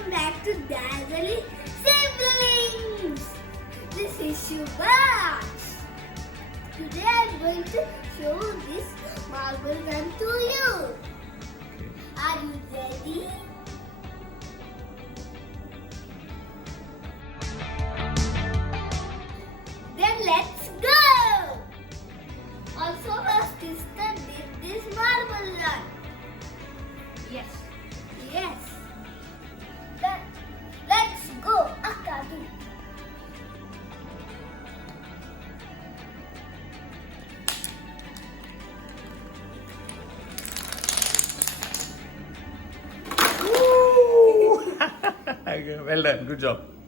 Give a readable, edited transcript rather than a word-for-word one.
welcome back to Dazzling Siblings. This is Shubhash. Today I'm going to show this marble gun to you. Are you ready? Then let's go. Also, our sister did this marble run. Yes. Yes. Let's go. Akadu. Well done, good job.